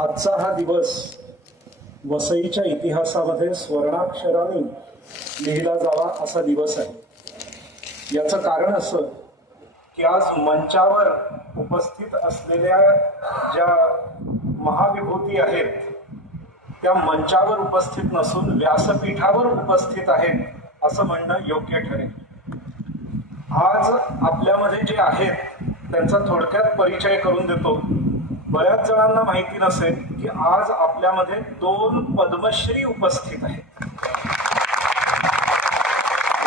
आजचा हा दिवस वसईच्या इतिहासामध्ये स्वर्णाक्षराने लिहिला जावा असा दिवस आहे। याचं कारण असं की आज मंचावर उपस्थित असलेल्या ज्या महाविभूती आहेत त्या मंचावर उपस्थित नसून व्यासपीठावर उपस्थित आहेत असं म्हणणं योग्य ठरेल। आज आपल्यामध्ये जे आहेत त्यांचा थोडक्यात परिचय करून देतो। बऱ्याच जणांना माहिती नसेल की आज आपल्यामध्ये 2 पद्मश्री उपस्थित आहेत।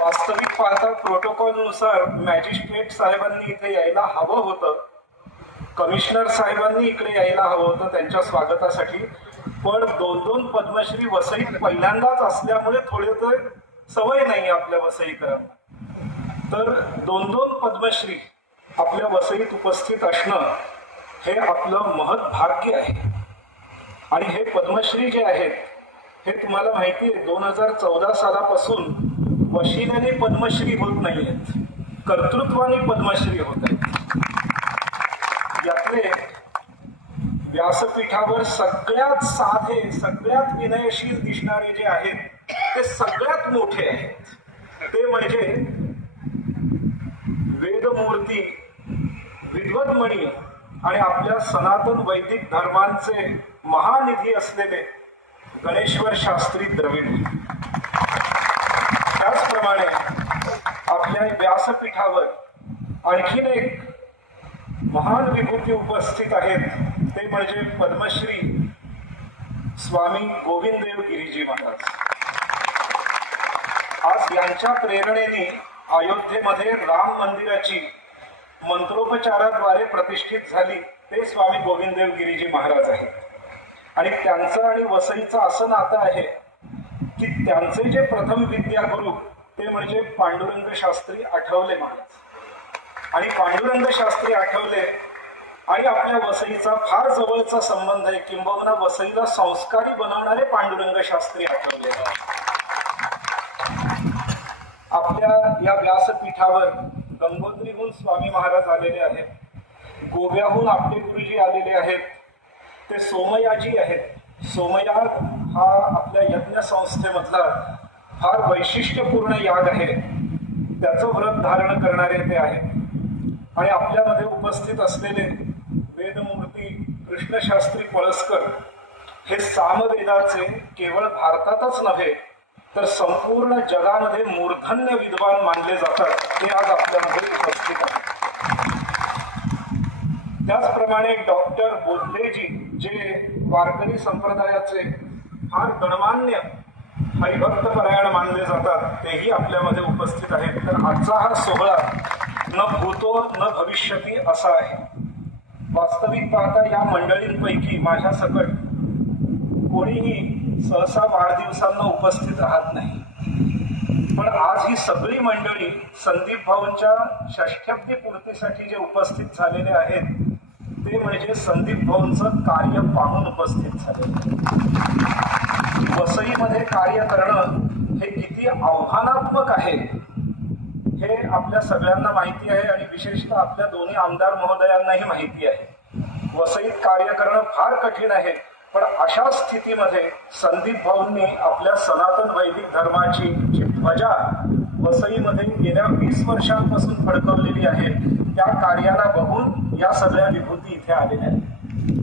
वास्तविक पाहता प्रोटोकॉलनुसार मॅजिस्ट्रेट साहेबांनी इथे यायला हवं होतं, कमिशनर साहेबांनी इकडे यायला हवं होतं त्यांच्या स्वागतासाठी, पण 2 पद्मश्री वसईत पहिल्यांदाच असल्यामुळे थोडे तर सवय नाही आपल्या वसईकरांना, तर 2 पद्मश्री आपल्या वसईत उपस्थित असणं हे आपलं महत् भाग्य आहे। आणि हे पद्मश्री जे आहेत हे तुम्हाला माहिती आहे 2014 सालापासून वशिल्याने पद्मश्री होत नाही आहेत, कर्तृत्वाने पद्मश्री होत आहेत। यातले व्यासपीठावर सगळ्यात साधे सगळ्यात विनयशील दिसणारे जे आहेत ते सगळ्यात मोठे आहेत, ते म्हणजे वेदमूर्ती, विद्वद्मणी आणि आपल्या सनातन वैदिक धर्मांचे महानिधी असलेले गणेश्वर शास्त्री द्रविड। त्याचप्रमाणे आपल्या व्यासपीठावर आणखीन एक महान विभूती उपस्थित आहेत, ते म्हणजे पद्मश्री स्वामी गोविंददेव गिरीजी महाराज। आज यांच्या प्रेरणेने अयोध्येमध्ये राम मंदिराची मंत्रोपचाराद्वारे प्रतिष्ठित झाली ते स्वामी गोविंददेव गिरीजी महाराज आहेत। आणि त्यांचं आणि वसईचं असं नातं आहे की त्यांचे जे प्रथम विद्यागुरु ते म्हणजे पांडुरंग शास्त्री आठवले महाराज। आणि पांडुरंग शास्त्री आठवले आणि आपल्या वसईचा फार जवळचा संबंध आहे, किंबहुना वसईला संस्कारी बनवणारे पांडुरंग शास्त्री आठवले। आपल्या या व्यासपीठावर गंगोत्रीहून स्वामी महाराज आलेले आहेत, गोव्याहून आपटे गुरुजी आलेले आहेत, ते सोमयाजी आहेत। सोमयाग हा आपल्या यज्ञ संस्थेमधला फार वैशिष्ट्यपूर्ण याग आहे, त्याचं व्रत धारण करणारे ते आहेत। आणि आपल्यामध्ये उपस्थित असलेले वेदमूर्ती कृष्णशास्त्री पळसकर हे सामवेदाचे केवळ भारतातच नव्हे तर संपूर्ण जगामध्ये मूर्धन्य विद्वान मानले जातात, ते आज आपल्यामध्ये उपस्थित आहेत। त्याचप्रमाणे डॉक्टर बोधलेजी जे वारकरी संप्रदायाचे फार गणमान्य हरिभक्त परायण मानले जातात, तेही आपल्यामध्ये उपस्थित आहेत। तर आजचा हा सोहळा न भूतो न भविष्यती असा आहे। वास्तविक पाहता या मंडळींपैकी माझ्या सकट कोणीही सहसा वाढदिवसांना उपस्थित राहत नाही, पण आज ही सगळी मंडळी संदीप भाऊंच्या षष्ठ्यब्दी पूर्तीसाठी जे उपस्थित झालेले आहेत ते म्हणजे संदीप भाऊंचं कार्य पाहून उपस्थित झालेले। वसईमध्ये कार्य करणं हे किती आव्हानात्मक आहे हे आपल्या सगळ्यांना माहिती आहे आणि विशेषतः आपल्या दोन्ही आमदार महोदयांनाही माहिती आहे। वसईत कार्य करणं फार कठीण आहे, पण अशा स्थितीमध्ये संदीप भाऊंनी आपल्या सनातन वैदिक धर्माची जी ध्वजा वसईमध्ये गेल्या 20 वर्षांपासून फडकवलेली आहे त्या कार्याला बघून या सगळ्या विभूती इथे आलेल्या आहेत।